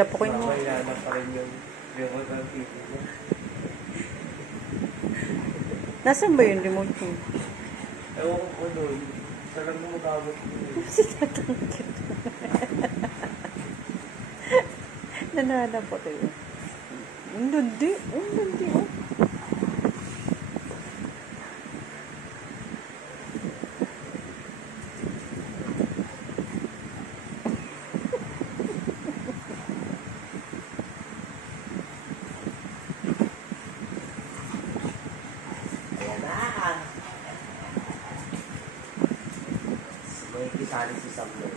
Sapukin mo. Mamaya na pa rin yung remote ng TV niya. Nasaan ba yung remote mo? Ewan ko doon. Sarang mo magawag ko. Kasi tatangkit. Nananap po tayo. Ang lundi. Ang lundi, oh. May kisali si Samuel.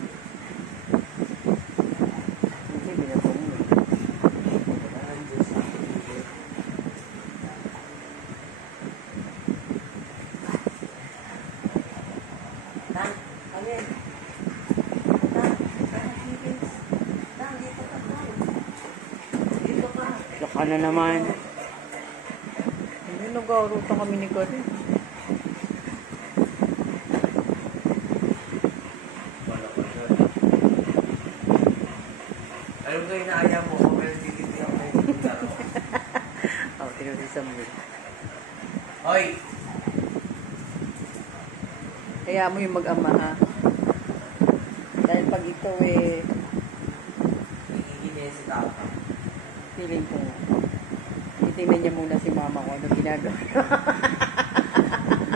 Hindi, binabong mo. Laka na naman. Hindi, nag-aarutan kami ni Karin. Alam ko inaaya mo ko, pero hindi ako naipunta. Oh, tingnan si Samuel. Hoy! Kaya mo yung mag-ama, ha? Dahil pag ito, Hihingin si Tata. feeling ko, titingnan niya muna si mama ko ano ginagawa.